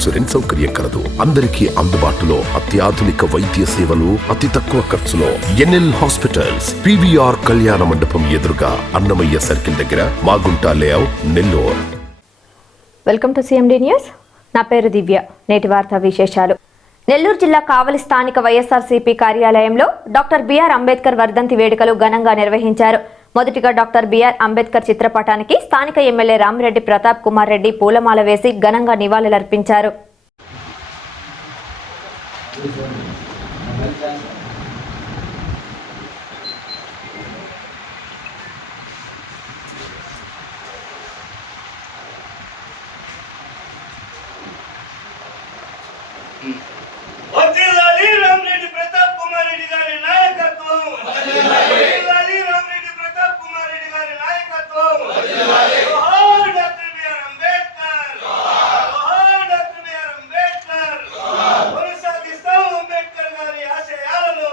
Insurance సౌకర్యం కలదు. అందరికీ అందుబాటులో అత్యాధునిక వైద్య సేవలు అతి తక్కువ ఖర్చులో. ఎన్ఎల్ హాస్పిటల్స్ పివిఆర్ కళ్యాణ మండపం ఎదురుగా అన్నమయ్య సర్కిల్ దగ్గర Magunta layout Nellore. Welcome to CMD news. నా పేరు దివ్య. నేటి వార్తా విశేషాలు. నెల్లూరు జిల్లా కావలి స్థానిక వైఎస్ఆర్సీపీ కార్యాలయంలో డాక్టర్ బిఆర్ అంబేద్కర్ వర్ధంతి వేడుకలు ఘనంగా నిర్వహించారు. మొదటిగా డాక్టర్ బిఆర్ అంబేద్కర్ చిత్రపటానికి స్థానిక ఎమ్మెల్యే రామిరెడ్డి ప్రతాప్ కుమార్ రెడ్డి పూలమాల వేసి ఘనంగా నివాళులర్పించారు. వర్ధిల్లాలి ప్రతాప్ కుమార్ రెడ్డి గారి నాయకత్వం వర్ధిల్లాలి రామరెడ్డి ప్రతాప్ కుమార్ రెడ్డి గారి నాయకత్వం జోహార్ డాక్టర్ బిఆర్ అంబేద్కర్ జోహార్ డాక్టర్ బిఆర్ అంబేద్కర్ కొనసాగిస్తాం అంబేద్కర్ గారి ఆశయాలను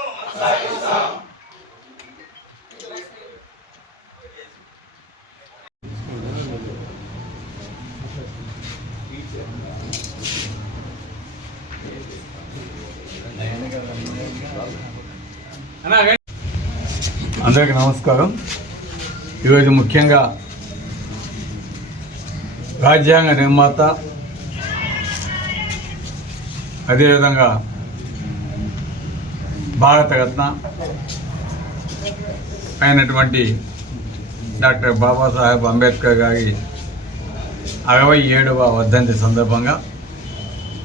అందరికీ నమస్కారం. ఈరోజు ముఖ్యంగా రాజ్యాంగ నిర్మాత అదేవిధంగా భారతరత్న అయినటువంటి డాక్టర్ బాబాసాహెబ్ అంబేద్కర్ గారి అరవై ఏడవ వర్ధంతి సందర్భంగా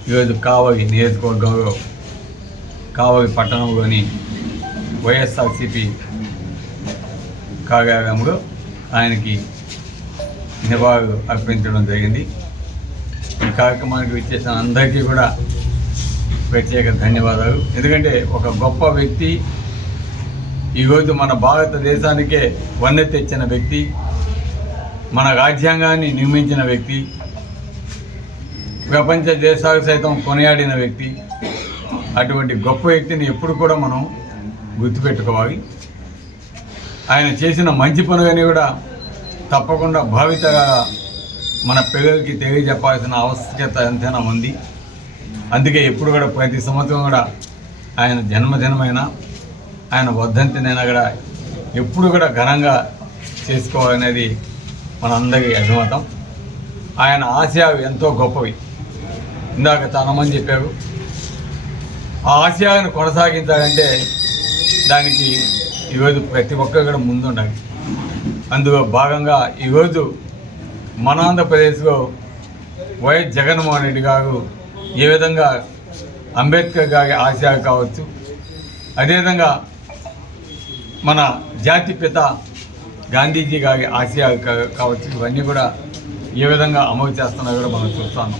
ఈరోజు కావలి నియోజకవర్గంలో కావలి పట్టణంలోని వైఎస్ఆర్సిపి కార్యాలయంలో ఆయనకి నివాళులు అర్పించడం జరిగింది. ఈ కార్యక్రమానికి విచ్చేసిన అందరికీ కూడా ప్రత్యేక ధన్యవాదాలు. ఎందుకంటే ఒక గొప్ప వ్యక్తి ఈరోజు మన భారతదేశానికే వన్నె తెచ్చిన వ్యక్తి మన రాజ్యాంగాన్ని నిర్మించిన వ్యక్తి ప్రపంచ దేశాలు సైతం కొనియాడిన వ్యక్తి అటువంటి గొప్ప వ్యక్తిని ఎప్పుడు కూడా మనం గుర్తుపెట్టుకోవాలి. ఆయన చేసిన మంచి పనులని కూడా తప్పకుండా భావితగా మన పిల్లలకి తెలియజెప్పాల్సిన ఆవశ్యకత ఎంతైనా ఉంది. అందుకే ఎప్పుడు కూడా ప్రతి సంవత్సరం కూడా ఆయన జన్మదినమైన ఆయన వర్ధంతినైనా కూడా ఎప్పుడు కూడా ఘనంగా చేసుకోవాలనేది మనందరి అభిమతం. ఆయన ఆశయాలు ఎంతో గొప్పవి. ఇందాక చాలామంది చెప్పారు ఆ ఆశయాలను కొనసాగించాలంటే దానికి ఈరోజు ప్రతి ఒక్కరు కూడా ముందుండాలి. అందులో భాగంగా ఈరోజు మన ఆంధ్రప్రదేశ్లో వైఎస్ జగన్మోహన్ రెడ్డి గారు ఏ విధంగా అంబేద్కర్ గారి ఆశయాలు కావచ్చు అదేవిధంగా మన జాతి పిత గాంధీజీ గారి ఆశయాలు కా- కావచ్చు ఇవన్నీ కూడా ఏ విధంగా అమలు చేస్తున్నా కూడా మనం చూస్తాము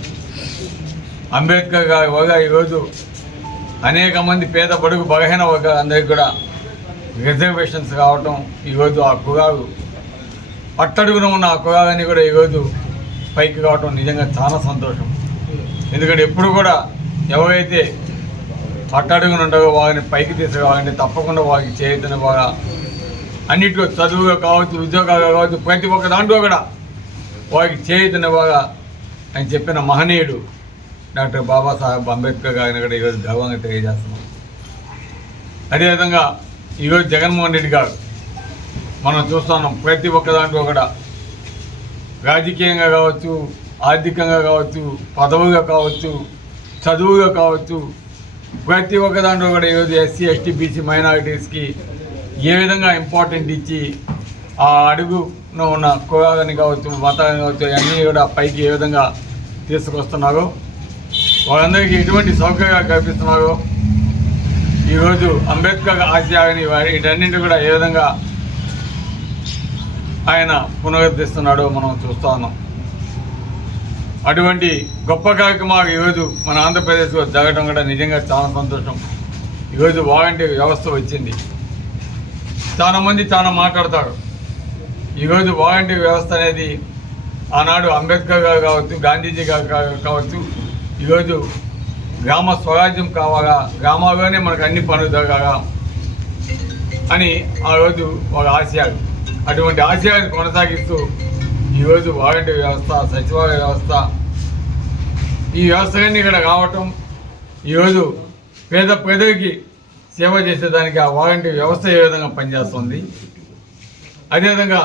అంబేద్కర్ గారి వల్ల ఈరోజు అనేక మంది పేద బడుగు బలహీన వర్గాలందరికీ కూడా రిజర్వేషన్స్ కావటం ఈరోజు ఆ కులాలు పట్టడుగున ఉన్న ఆ కులాలన్నీ కూడా ఈరోజు పైకి కావటం నిజంగా చాలా సంతోషం. ఎందుకంటే ఎప్పుడు కూడా ఎవరైతే పట్టడుగున ఉండవో వారిని పైకి తీసుకురావాలంటే తప్పకుండా వారికి చేయతని బాగా అన్నిటిలో చదువుగా కావచ్చు ఉద్యోగాలు కావచ్చు ప్రతి ఒక్క దాంట్లో కూడా వారికి చేయతని బాగా అని చెప్పిన మహనీయుడు డాక్టర్ బాబాసాహెబ్ అంబేద్కర్ గారిని కూడా ఈరోజు గర్వంగా తెలియజేస్తున్నాం. అదేవిధంగా ఈరోజు జగన్మోహన్ రెడ్డి గారు మనం చూస్తున్నాం ప్రతి ఒక్క దాంట్లో కూడా. రాజకీయంగా కావచ్చు ఆర్థికంగా కావచ్చు పదవుగా కావచ్చు చదువుగా కావచ్చు ప్రతి ఒక్క దాంట్లో కూడా ఈరోజు ఎస్సీ ఎస్టీ బీసీ మైనారిటీస్కి ఏ విధంగా ఇంపార్టెంట్ ఇచ్చి ఆ అడుగులో ఉన్న కులాలని కావచ్చు మతాన్ని కావచ్చు అన్నీ కూడా పైకి ఏ విధంగా తీసుకొస్తున్నారో. వాళ్ళందరికీ ఎటువంటి సౌకర్యాలు కల్పిస్తున్నారో. ఈరోజు అంబేద్కర్ ఆశయాన్ని వీటన్నింటి కూడా ఏ విధంగా ఆయన పునరుద్ధరిస్తున్నాడో మనం చూస్తా ఉన్నాం. అటువంటి గొప్ప కార్యక్రమాలు ఈరోజు మన ఆంధ్రప్రదేశ్లో జరగడం కూడా నిజంగా చాలా సంతోషం. ఈరోజు వాలంటీర్ వ్యవస్థ వచ్చింది. చాలామంది చాలా మాట్లాడతారు. ఈరోజు వాలంటీర్ వ్యవస్థ అనేది ఆనాడు అంబేద్కర్ గారు కావచ్చు గాంధీజీ గారు కా- కావచ్చు ఈరోజు గ్రామ స్వరాజ్యం కావాలా? గ్రామాల్లోనే మనకు అన్ని పనులు జరగాలా? అని ఆ రోజు వాళ్ళ ఆశయాలు అటువంటి ఆశయాలను కొనసాగిస్తూ ఈరోజు వాలంటీర్ వ్యవస్థ సచివాలయ వ్యవస్థ ఈ వ్యవస్థలన్నీ ఇక్కడ రావటం ఈరోజు పేద ప్రజలకి సేవ చేసేదానికి ఆ వాలంటీర్ వ్యవస్థ ఏ విధంగా పనిచేస్తుంది? అదేవిధంగా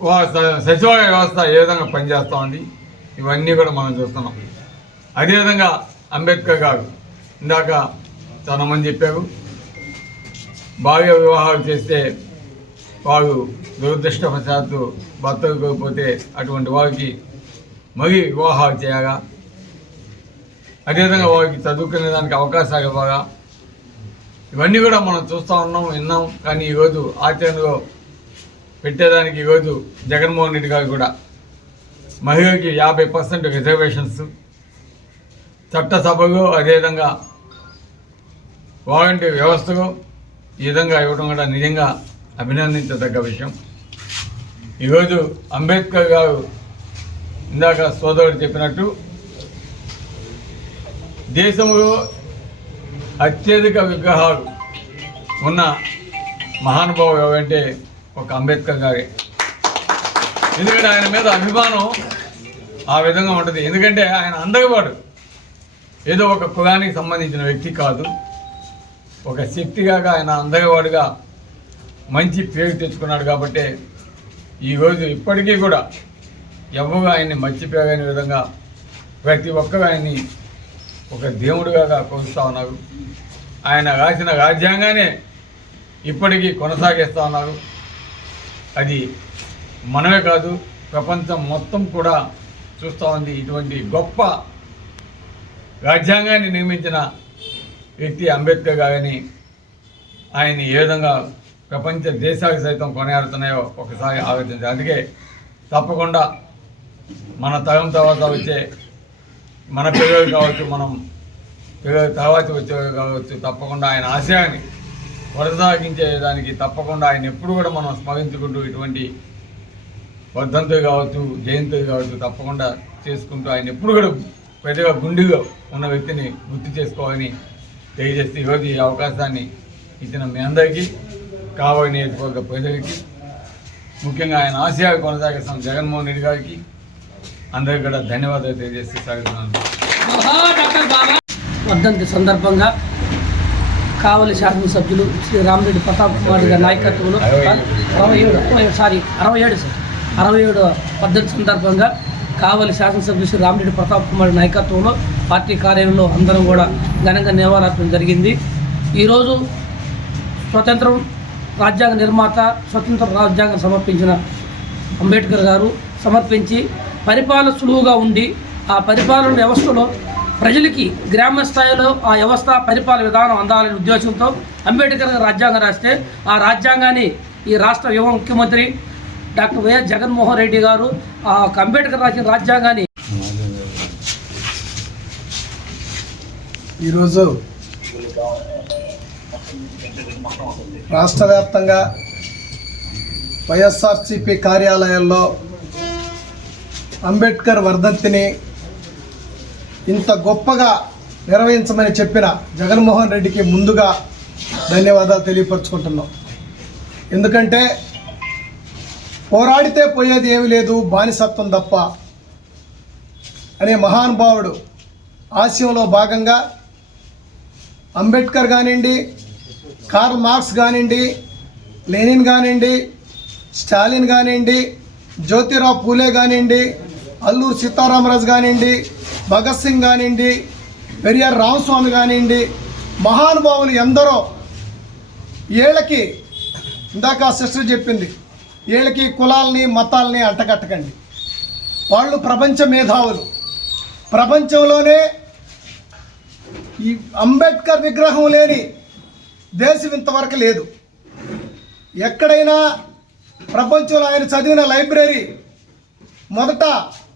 వారు సచివాలయ వ్యవస్థ ఏ విధంగా పనిచేస్తూ ఉంది ఇవన్నీ కూడా మనం చూస్తున్నాం. అదేవిధంగా అంబేద్కర్ గారు ఇందాక చాలా మంది చెప్పారు భార్య వివాహాలు చేస్తే వారు దురదృష్టవశాత్తు భర్తలు కోల్పోతే అటువంటి వారికి మరీ వివాహాలు చేయగా అదేవిధంగా వారికి చదువుకునే దానికి అవకాశాలు ఇవ్వగా ఇవన్నీ కూడా మనం చూస్తూ ఉన్నాం విన్నాం. కానీ ఈరోజు ఆచరణలో పెట్టేదానికి ఈరోజు జగన్మోహన్ రెడ్డి గారు కూడా మహిళకి యాభై పర్సెంట్ రిజర్వేషన్స్. చట్టసభలో అదేవిధంగా వాలంటీర్ వ్యవస్థకు ఈ విధంగా ఇవ్వడం కూడా నిజంగా అభినందించదగ్గ విషయం. ఈరోజు అంబేద్కర్ గారు ఇందాక సోదరుడు చెప్పినట్టు దేశంలో అత్యధిక విగ్రహాలు ఉన్న మహానుభావుడు ఎవరంటే ఒక అంబేద్కర్ గారే. ఎందుకంటే ఆయన మీద అభిమానం ఆ విధంగా ఉంటుంది. ఎందుకంటే ఆయన అందగవాడు ఏదో ఒక కులానికి సంబంధించిన వ్యక్తి కాదు. ఒక శక్తిగా ఆయన అందగవాడుగా మంచి పేరు తెచ్చుకున్నాడు కాబట్టి ఈరోజు ఇప్పటికీ కూడా ఎవరు ఆయన్ని మర్చిపోయిన విధంగా ప్రతి ఒక్కరు ఆయన్ని ఒక దేవుడిగా కొలుస్తూ ఉన్నారు. ఆయన రాసిన రాజ్యాంగానే ఇప్పటికీ కొనసాగిస్తూ ఉన్నారు. అది మనమే కాదు ప్రపంచం మొత్తం కూడా చూస్తూ ఉంది ఇటువంటి గొప్ప రాజ్యాంగాన్ని నిర్మించిన వ్యక్తి అంబేద్కర్ గారిని ఆయన ఏ విధంగా ప్రపంచ దేశాలు సైతం కొనియాడుతున్నాయో ఒకసారి ఆలోచించాలి అందుకే తప్పకుండా మన తరం తర్వాత వచ్చే మన పిల్లలు కావచ్చు మనం పిల్లల తర్వాత వచ్చేవారు కావచ్చు తప్పకుండా ఆయన ఆశయాన్ని కొనసాగించే దానికి తప్పకుండా ఆయన ఎప్పుడు కూడా మనం స్మరించుకుంటూ ఇటువంటి వర్ధంతులు కావచ్చు జయంతులు కావచ్చు తప్పకుండా చేసుకుంటూ ఆయన ఎప్పుడు కూడా పెద్దగా గుండెగా ఉన్న వ్యక్తిని గుర్తు చేసుకోవాలని తెలియజేస్తే ఈరోజు ఈ అవకాశాన్ని ఇచ్చిన మీ అందరికీ కాబోయే నియోజకవర్గ ప్రజలకి ముఖ్యంగా ఆయన ఆశయాలు కొనసాగిస్తున్న జగన్మోహన్ రెడ్డి గారికి అందరికీ కూడా ధన్యవాదాలు తెలియజేసి సాగుతున్నాను. వర్ధంతి సందర్భంగా కావలి శాసనసభ్యులు శ్రీ రామిరెడ్డి ప్రతాప్ కుమార్ గారి నాయకత్వంలో అరవై ఏడు సారీ అరవై ఏడు సార్. అరవై ఏడు పద్ధతి సందర్భంగా కావలి శాసనసభ్యులు శ్రీ రామిరెడ్డి ప్రతాప్ కుమార్ నాయకత్వంలో పార్టీ కార్యాలయంలో అందరం కూడా ఘనంగా నివాళులర్పడం జరిగింది. ఈరోజు స్వతంత్రం రాజ్యాంగ నిర్మాత స్వతంత్ర రాజ్యాంగం సమర్పించిన అంబేద్కర్ గారు సమర్పించి పరిపాలన సులువుగా ఉండి ఆ పరిపాలన వ్యవస్థలో ప్రజలకి గ్రామ స్థాయిలో ఆ వ్యవస్థ పరిపాలన విధానం అందాలనే ఉద్దేశంతో అంబేద్కర్ గారు రాజ్యాంగం రాస్తే ఆ రాజ్యాంగాన్ని ఈ రాష్ట్ర యువ ముఖ్యమంత్రి డాక్టర్ వైఎస్ జగన్మోహన్ రెడ్డి గారు ఆ అంబేద్కర్ రాసిన రాజ్యాంగాన్ని ఈరోజు రాష్ట్ర వ్యాప్తంగా వైఎస్ఆర్సిపి కార్యాలయాల్లో అంబేద్కర్ వర్ధంతిని ఇంత గొప్పగా నిర్వహించమని చెప్పిన జగన్మోహన్ రెడ్డికి ముందుగా ధన్యవాదాలు తెలియపరచుకుంటున్నాం. ఎందుకంటే పోరాడితే పోయేది ఏమీ లేదు బానిసత్వం తప్ప. అనే మహానుభావుడు ఆశయంలో భాగంగా అంబేద్కర్ కానివ్వండి కార్ల్ మార్క్స్ కానివ్వండి లెనిన్ కానివ్వండి స్టాలిన్ కానివ్వండి జ్యోతిరావు పూలే కానివ్వండి అల్లూరు సీతారామరాజు కానివ్వండి భగత్ సింగ్ కానివ్వండి పెరియార్ రామస్వామి కానివ్వండి మహానుభావులు ఎందరో ఏళ్ళకి ఇందాక ఆ సిస్టర్ చెప్పింది. వీళ్ళకి కులాల్ని మతాలని అంటగట్టకండి వాళ్ళు ప్రపంచ మేధావులు. ప్రపంచంలోనే ఈ అంబేద్కర్ విగ్రహం లేని దేశం ఇంతవరకు లేదు. ఎక్కడైనా ప్రపంచంలో ఆయన చదివిన లైబ్రరీ మొదట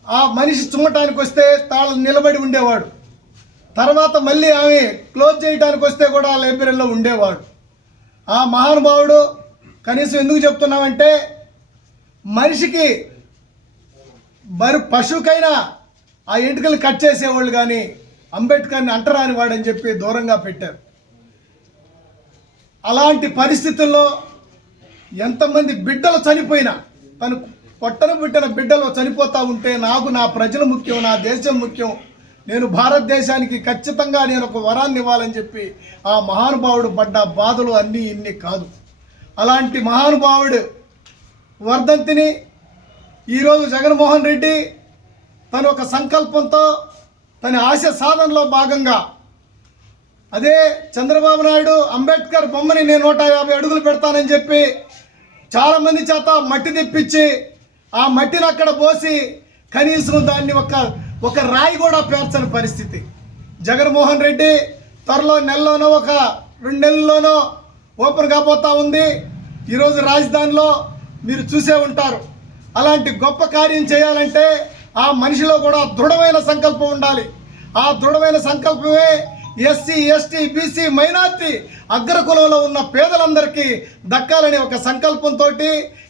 ఆ మనిషి చుమ్మటానికి వస్తే తాళం నిలబడి ఉండేవాడు. తర్వాత మళ్ళీ ఆమె క్లోజ్ చేయడానికి వస్తే కూడా ఆ లైబ్రరీలో ఉండేవాడు. ఆ మహానుభావుడు కనీసం ఎందుకు చెప్తున్నామంటే మనిషికి మరి పశువుకైనా ఆ ఎంటుకలు కట్ చేసేవాళ్ళు కానీ అంబేద్కర్ని అంటరాని వాడని చెప్పి దూరంగా పెట్టారు. అలాంటి పరిస్థితుల్లో ఎంతమంది బిడ్డలు చనిపోయినా తను కొట్టను పుట్టిన బిడ్డలు చనిపోతూ ఉంటే నాకు నా ప్రజలు ముఖ్యం నా దేశం ముఖ్యం. నేను భారతదేశానికి ఖచ్చితంగా నేను ఒక వరాన్ని ఇవ్వాలని చెప్పి ఆ మహానుభావుడు పడ్డ బాధలు అన్నీ ఇన్ని కాదు. అలాంటి మహానుభావుడు వర్ధంతిని ఈరోజు జగన్మోహన్ రెడ్డి తన ఒక సంకల్పంతో తన ఆశ సాధనలో భాగంగా అదే చంద్రబాబు నాయుడు అంబేద్కర్ బొమ్మని నేను నూట యాభై అడుగులు పెడతానని చెప్పి చాలామంది చేత మట్టి తెప్పించి ఆ మట్టిని అక్కడ పోసి కనీసం దాన్ని ఒక ఒక రాయి కూడా పేర్చని పరిస్థితి. జగన్మోహన్ రెడ్డి త్వరలో నెలలోనో ఒక రెండు నెలల్లోనో ఓపెన్ కాబోతా ఉంది. ఈరోజు రాజధానిలో మీరు చూసే ఉంటారు. అలాంటి గొప్ప కార్యం చేయాలంటే ఆ మనిషిలో కూడా దృఢమైన సంకల్పం ఉండాలి. ఆ దృఢమైన సంకల్పమే ఎస్సీ ఎస్టీ బీసీ మైనార్టీ అగ్రకులంలో ఉన్న పేదలందరికీ దక్కాలనే ఒక సంకల్పంతో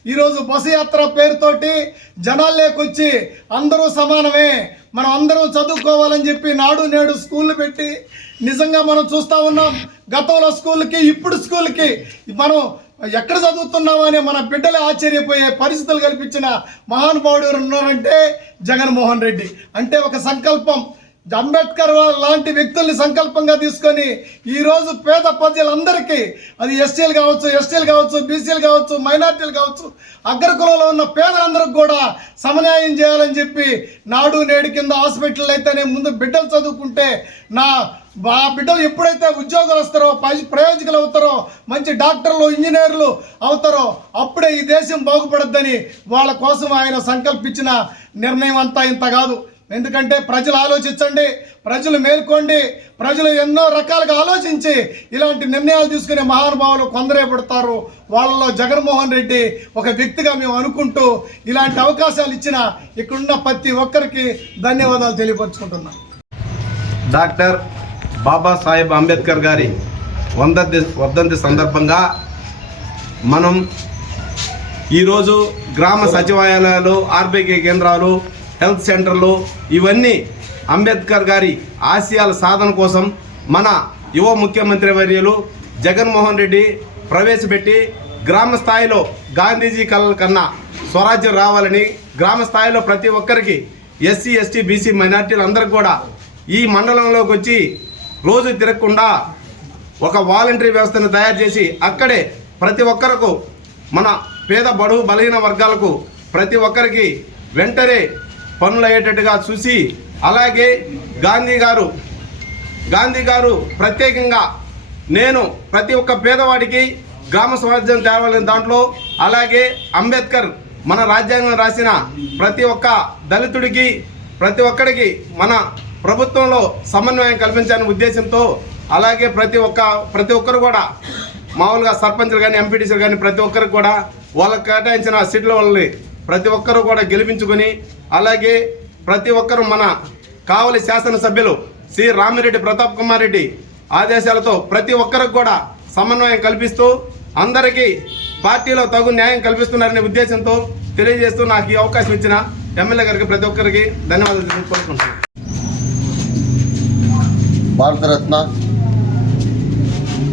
ఈరోజు బస్సు యాత్ర పేరుతోటి జనాల్లోకొచ్చి అందరూ సమానమే మనం అందరూ చదువుకోవాలని చెప్పి నాడు నేడు స్కూళ్ళు పెట్టి నిజంగా మనం చూస్తూ ఉన్నాం. గతంలో స్కూల్కి ఇప్పుడు స్కూల్కి మనం ఎక్కడ చదువుతున్నామా అని మన బిడ్డలే ఆశ్చర్యపోయే పరిస్థితులు కల్పించిన మహానుభావుడు ఉన్నారంటే జగన్మోహన్ రెడ్డి. అంటే ఒక సంకల్పం. అంబేద్కర్ లాంటి వ్యక్తుల్ని సంకల్పంగా తీసుకొని ఈరోజు పేద ప్రజలందరికీ అది ఎస్టీలు కావచ్చు ఎస్టీలు కావచ్చు బీసీలు కావచ్చు మైనార్టీలు కావచ్చు అగ్రకులంలో ఉన్న పేదలందరికి కూడా సమన్యాయం చేయాలని చెప్పి నాడు నేడు కింద హాస్పిటల్ అయితేనే ముందు బిడ్డలు చదువుకుంటే నా ఆ బిడ్డలు ఎప్పుడైతే ఉద్యోగాలు వస్తారో ప్రయోజకులు అవుతారో మంచి డాక్టర్లు ఇంజనీర్లు అవుతారో అప్పుడే ఈ దేశం బాగుపడద్దని వాళ్ళ కోసం ఆయన సంకల్పించిన నిర్ణయం అంతా ఇంత కాదు. ఎందుకంటే ప్రజలు ఆలోచించండి ప్రజలు మేల్కోండి ప్రజలు ఎన్నో రకాలుగా ఆలోచించి ఇలాంటి నిర్ణయాలు తీసుకునే మహానుభావులు కొందరే పడతారు. వాళ్ళలో జగన్మోహన్ రెడ్డి ఒక వ్యక్తిగా మేము అనుకుంటూ ఇలాంటి అవకాశాలు ఇచ్చిన ఇక్కడున్న ప్రతి ఒక్కరికి ధన్యవాదాలు తెలియపరుచుకుంటున్నాం. డాక్టర్ బాబాసాహెబ్ అంబేద్కర్ గారి వందంతి వర్ధంతి సందర్భంగా మనం ఈరోజు గ్రామ సచివాలయాలు ఆర్బీకే కేంద్రాలు హెల్త్ సెంటర్లు ఇవన్నీ అంబేద్కర్ గారి ఆశయాల సాధన కోసం మన యువ ముఖ్యమంత్రి వర్యులు జగన్మోహన్ రెడ్డి ప్రవేశపెట్టి గ్రామ స్థాయిలో గాంధీజీ కళల కన్నా స్వరాజ్యం రావాలని గ్రామ స్థాయిలో ప్రతి ఒక్కరికి ఎస్సీ ఎస్టీ బీసీ మైనార్టీలు అందరికి కూడా ఈ మండలంలోకి వచ్చి రోజు తిరగకుండా ఒక వాలంటరీ వ్యవస్థను తయారు చేసి అక్కడే ప్రతి ఒక్కరకు మన పేద బడుగు బలహీన వర్గాలకు ప్రతి ఒక్కరికి వెంటనే పనులు అయ్యేటట్టుగా చూసి అలాగే గాంధీ గారు గాంధీ గారు ప్రత్యేకంగా నేను ప్రతి ఒక్క పేదవాడికి గ్రామ స్వరాజ్యం తేవాలని దాంట్లో అలాగే అంబేద్కర్ మన రాజ్యాంగం రాసిన ప్రతి ఒక్క దళితుడికి ప్రతి ఒక్కడికి మన ప్రభుత్వంలో సమన్వయం కల్పించాలనే ఉద్దేశంతో అలాగే ప్రతి ఒక్క ప్రతి ఒక్కరు కూడా మామూలుగా సర్పంచ్లు కానీ ఎంపీటీసీలు కానీ ప్రతి ఒక్కరికి కూడా వాళ్ళకి కేటాయించిన సీట్ల వాళ్ళని ప్రతి ఒక్కరు కూడా గెలిపించుకొని అలాగే ప్రతి ఒక్కరు మన కావలి శాసనసభ్యులు శ్రీ రామిరెడ్డి ప్రతాప్ కుమార్ రెడ్డి ఆదేశాలతో ప్రతి ఒక్కరికి కూడా సమన్వయం కల్పిస్తూ అందరికీ పార్టీలో తగు న్యాయం కల్పిస్తున్నారనే ఉద్దేశంతో తెలియజేస్తూ నాకు ఈ అవకాశం ఇచ్చిన ఎమ్మెల్యే గారికి ప్రతి ఒక్కరికి ధన్యవాదాలు తెలుపుకుంటున్నాను భారతరత్న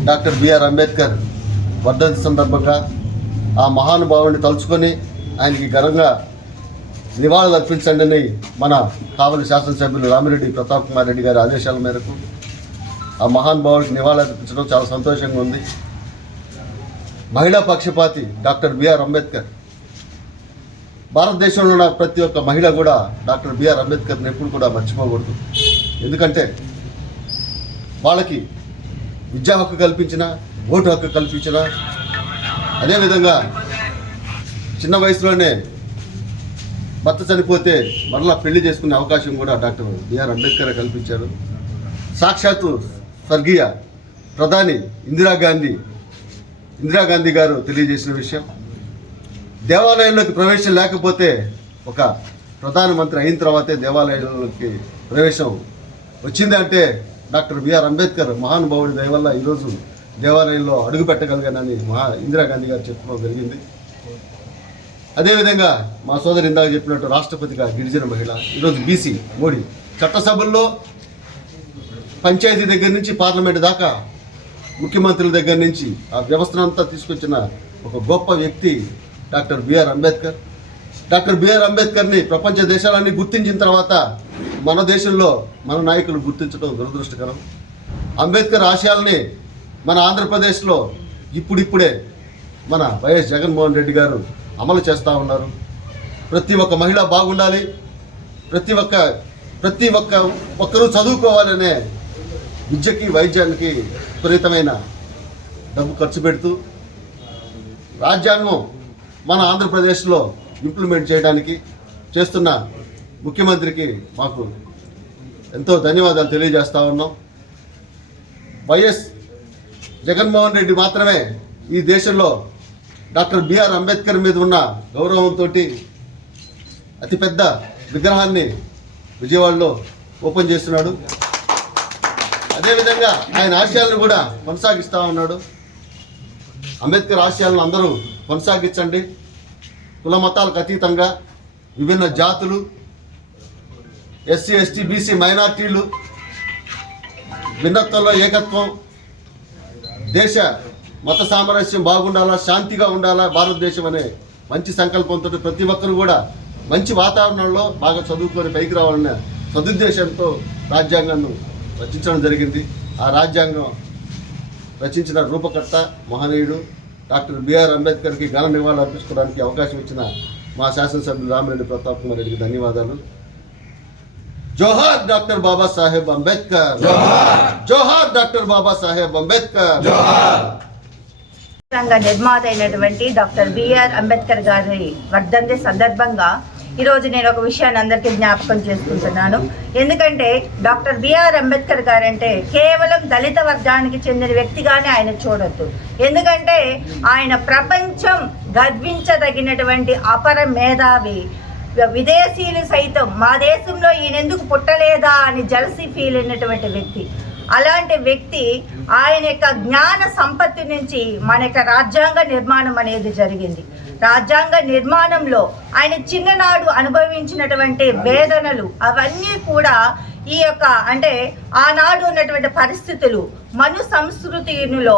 డాక్టర్ బిఆర్ అంబేద్కర్ వర్ధంతి సందర్భంగా ఆ మహానుభావుని తలుచుకొని ఆయనకి ఘనంగా నివాళులు అర్పించండి అని మన కావలి శాసనసభ్యులు రామిరెడ్డి ప్రతాప్ కుమార్ రెడ్డి గారి ఆదేశాల మేరకు ఆ మహానుభావుడికి నివాళులు అర్పించడం చాలా సంతోషంగా ఉంది. మహిళా పక్షపాతి డాక్టర్ బిఆర్ అంబేద్కర్. భారతదేశంలో ఉన్న ప్రతి ఒక్క మహిళ కూడా డాక్టర్ బిఆర్ అంబేద్కర్ని ఎప్పుడు కూడా మర్చిపోకూడదు. ఎందుకంటే వాళ్ళకి విద్యా హక్కు కల్పించిన ఓటు హక్కు కల్పించిన. అదేవిధంగా చిన్న వయసులోనే భర్త చనిపోతే మరలా పెళ్ళి చేసుకునే అవకాశం కూడా డాక్టర్ బిఆర్ అంబేద్కర్ కల్పించారు. సాక్షాత్తు స్వర్గీయ ప్రధాని ఇందిరాగాంధీ ఇందిరాగాంధీ గారు తెలియజేసిన విషయం. దేవాలయంలోకి ప్రవేశం లేకపోతే ఒక ప్రధానమంత్రి అయిన తర్వాతే దేవాలయంలోకి ప్రవేశం వచ్చిందంటే డాక్టర్ బిఆర్ అంబేద్కర్ మహానుభావుడి దయవల్ల ఈరోజు దేవాలయంలో అడుగు పెట్టగలిగానని మహా ఇందిరాగాంధీ గారు చెప్పడం జరిగింది. అదేవిధంగా మా సోదరు ఇందాక చెప్పినట్టు రాష్ట్రపతిగా గిరిజన మహిళ ఈరోజు బీసీ మోడీ చట్టసభల్లో పంచాయతీ దగ్గర నుంచి పార్లమెంట్ దాకా ముఖ్యమంత్రుల దగ్గర నుంచి ఆ వ్యవస్థనంతా తీసుకొచ్చిన ఒక గొప్ప వ్యక్తి doctor BR Ambedkar. Doctor BR అంబేద్కర్ని ప్రపంచ దేశాలన్నీ గుర్తించిన తర్వాత మన దేశంలో మన నాయకులు గుర్తించడం దురదృష్టకరం. అంబేద్కర్ ఆశయాల్ని మన ఆంధ్రప్రదేశ్లో ఇప్పుడిప్పుడే మన వైఎస్ జగన్మోహన్ రెడ్డి గారు అమలు చేస్తూ ఉన్నారు. ప్రతి ఒక్క మహిళ బాగుండాలి. ప్రతి ఒక్క ప్రతి ఒక్క ఒక్కరూ చదువుకోవాలనే విద్యకి వైద్యానికి విపరీతమైన డబ్బు ఖర్చు పెడుతూ రాజ్యాంగం మన ఆంధ్రప్రదేశ్లో ఇంప్లిమెంట్ చేయడానికి చేస్తున్న ముఖ్యమంత్రికి మాకు ఎంతో ధన్యవాదాలు తెలియజేస్తా ఉన్నాం. వైఎస్ జగన్మోహన్ రెడ్డి మాత్రమే ఈ దేశంలో డాక్టర్ బిఆర్ అంబేద్కర్ మీద ఉన్న గౌరవంతో అతిపెద్ద విగ్రహాన్ని విజయవాడలో ఓపెన్ చేస్తున్నాడు. అదేవిధంగా ఆయన ఆశయాలను కూడా కొనసాగిస్తూ ఉన్నాడు. అంబేద్కర్ ఆశయాలను అందరూ కొనసాగించండి. కుల మతాలకు అతీతంగా విభిన్న జాతులు ఎస్సీ ఎస్టీ బీసీ మైనార్టీలు భిన్నత్వంలో ఏకత్వం దేశ మత సామరస్యం బాగుండాలా శాంతిగా ఉండాలా భారతదేశం అనే మంచి సంకల్పంతో ప్రతి ఒక్కరు కూడా మంచి వాతావరణంలో బాగా చదువుకొని పైకి రావాలనే సదుద్దేశంతో రాజ్యాంగాన్ని రచించడం జరిగింది. ఆ రాజ్యాంగం రచించిన రూపకర్త మహనీయుడు డాక్టర్ బిఆర్ అంబేద్కర్కి ఘన నివాళులు అర్పించుకోవడానికి అవకాశం ఇచ్చిన మా శాసనసభ్యులు రామిరెడ్డి ప్రతాప్ కుమార్ రెడ్డికి ధన్యవాదాలు. జోహార్ డాక్టర్ బాబాసాహెబ్ అంబేద్కర్. జోహార్. డాక్టర్ బాబాసాహెబ్ అంబేద్కర్. రంగ నిర్మాత అయినటువంటి డాక్టర్ బిఆర్ అంబేద్కర్ గారి వర్ధంతి సందర్భంగా ఈరోజు నేను ఒక విషయాన్ని అందరికీ జ్ఞాపకం చేసుకుంటున్నాను. ఎందుకంటే డాక్టర్ బిఆర్ అంబేద్కర్ గారంటే కేవలం దళిత వర్గానికి చెందిన వ్యక్తిగానే ఆయన చూడొద్దు. ఎందుకంటే ఆయన ప్రపంచం గర్వించదగినటువంటి అపర మేధావి. విదేశీయులు సైతం మా దేశంలో ఈయనెందుకు పుట్టలేదా అని జలసి ఫీల్ అయినటువంటి వ్యక్తి. అలాంటి వ్యక్తి ఆయన యొక్క జ్ఞాన సంపత్తి నుంచి మన యొక్క రాజ్యాంగ నిర్మాణం అనేది జరిగింది. రాజ్యాంగ నిర్మాణంలో ఆయన చిన్ననాడు అనుభవించినటువంటి వేదనలు అవన్నీ కూడా ఈ యొక్క అంటే ఆనాడు ఉన్నటువంటి పరిస్థితులు మను సంస్కృతిలో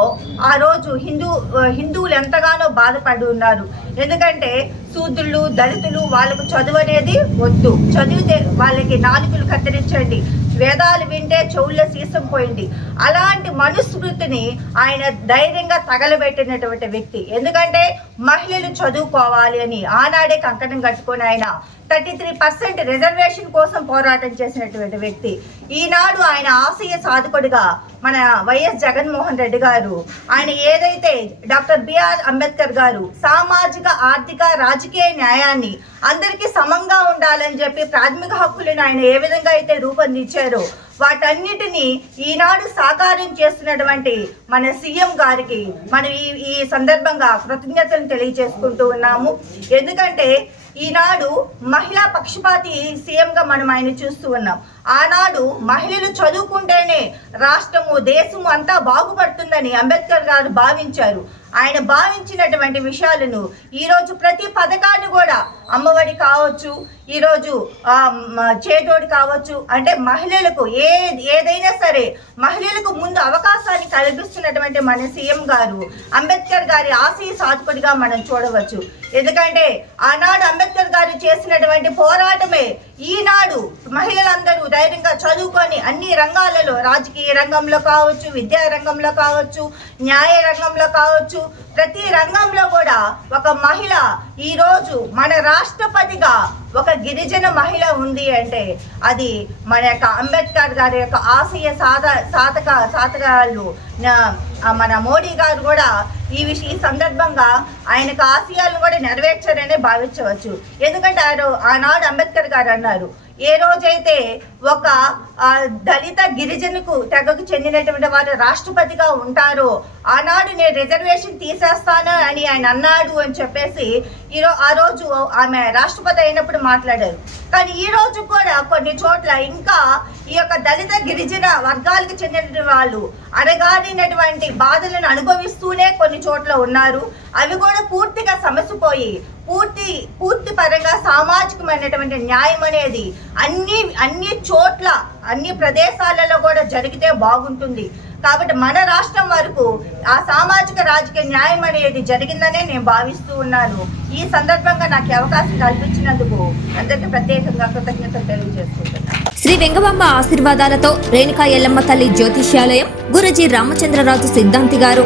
ఆ రోజు హిందూ హిందువులు ఎంతగానో బాధపడి ఉన్నారు. ఎందుకంటే శూద్రులు దళితులు వాళ్ళకు చదువు అనేది వద్దు. చదివితే వాళ్ళకి నాలుగులు కత్తిరించండి. వేదాలు వింటే చెవుల్లో సీసం పోయింది. అలాంటి మనుస్మృతిని ఆయన ధైర్యంగా తగలబెట్టినటువంటి వ్యక్తి. ఎందుకంటే మహిళలు చదువుకోవాలి అని ఆనాడే కంకణం కట్టుకొని ఆయన థర్టీ త్రీ పర్సెంట్ రిజర్వేషన్ కోసం పోరాటం చేసినటువంటి వ్యక్తి. ఈనాడు ఆయన ఆశయ సాధకుడిగా మన వైఎస్ జగన్మోహన్ రెడ్డి గారు ఆయన ఏదైతే డాక్టర్ బిఆర్ అంబేద్కర్ గారు సామాజిక ఆర్థిక రాజకీయ న్యాయాన్ని అందరికీ సమంగా ఉండాలని చెప్పి ప్రాథమిక హక్కులను ఆయన ఏ విధంగా అయితే రూపొందించారో వాటన్నిటిని ఈనాడు సాకారం చేస్తున్నటువంటి మన సీఎం గారికి మనం ఈ ఈ సందర్భంగా కృతజ్ఞతలు తెలియజేసుకుంటూ ఉన్నాము. ఎందుకంటే ఈనాడు మహిళా పక్షపాతి సీఎంగా మనం ఆయన చూస్తూ ఉన్నాం. ఆనాడు మహిళలు చదువుకుంటేనే రాష్ట్రము దేశము అంతా బాగుపడుతుందని అంబేద్కర్ గారు భావించారు. ఆయన భావించినటువంటి విషయాలను ఈరోజు ప్రతి పథకాన్ని కూడా అమ్మఒడి కావచ్చు ఈరోజు చేదోడి చేదోడు కావచ్చు అంటే మహిళలకు ఏ ఏదైనా సరే మహిళలకు ముందు అవకాశాన్ని కల్పిస్తున్నటువంటి మన సీఎం గారు అంబేద్కర్ గారి ఆశయ సాధకుడిగా మనం చూడవచ్చు. ఎందుకంటే ఆనాడు అంబేద్కర్ గారు చేసినటువంటి పోరాటమే ఈనాడు మహిళలందరూ ధైర్యంగా చదువుకొని అన్ని రంగాలలో రాజకీయ రంగంలో కావచ్చు విద్యా రంగంలో కావచ్చు న్యాయ రంగంలో కావచ్చు ప్రతి రంగంలో కూడా ఒక మహిళ ఈ రోజు మన రాష్ట్రపతిగా ఒక గిరిజన మహిళ ఉంది అంటే అది మన యొక్క అంబేద్కర్ గారి యొక్క ఆశయ సాధ సాధక సాధకాలు. మన మోడీ గారు కూడా ఈ విషయం ఈ సందర్భంగా ఆయనకు ఆశయాలను కూడా నెరవేర్చారనే భావించవచ్చు. ఎందుకంటే ఆయన ఆనాడు అంబేద్కర్ గారు అన్నారు ఏ రోజైతే ఒక దళిత గిరిజనకు తెగకు చెందినటువంటి వారు రాష్ట్రపతిగా ఉంటారు. ఆనాడు నేను రిజర్వేషన్ తీసేస్తాను అని ఆయన అన్నాడు అని చెప్పేసి ఈరో ఆ రోజు ఆమె రాష్ట్రపతి అయినప్పుడు మాట్లాడారు. కానీ ఈ రోజు కూడా కొన్ని చోట్ల ఇంకా ఈ యొక్క దళిత గిరిజన వర్గాలకు చెందిన వాళ్ళు అనగానినటువంటి బాధలను అనుభవిస్తూనే కొన్ని చోట్ల ఉన్నారు. అవి కూడా పూర్తిగా సమసిపోయి పూర్తి పూర్తి పరంగా సామాజికమైనటువంటి న్యాయం అనేది అన్ని అన్ని చోట్ల అన్ని ప్రదేశాలలో కూడా జరిగితే బాగుంటుంది. కాబట్టి మన రాష్ట్రం వరకు ఆ సామాజిక రాజకీయ న్యాయం అనేది జరిగిందనే నేను భావిస్తూ ఉన్నాను. ఈ సందర్భంగా నాకు అవకాశం కల్పించినందుకు అందరికీ ప్రత్యేకంగా కృతజ్ఞతలు తెలియజేసుకుంటున్నాను. శ్రీ వెంగబాంబ ఆశీర్వాదాలతో రేణుకా ఎల్లమ్మ తల్లి జ్యోతిష్యాలయం గురుజీ రామచంద్రరాజు సిద్ధాంతి గారు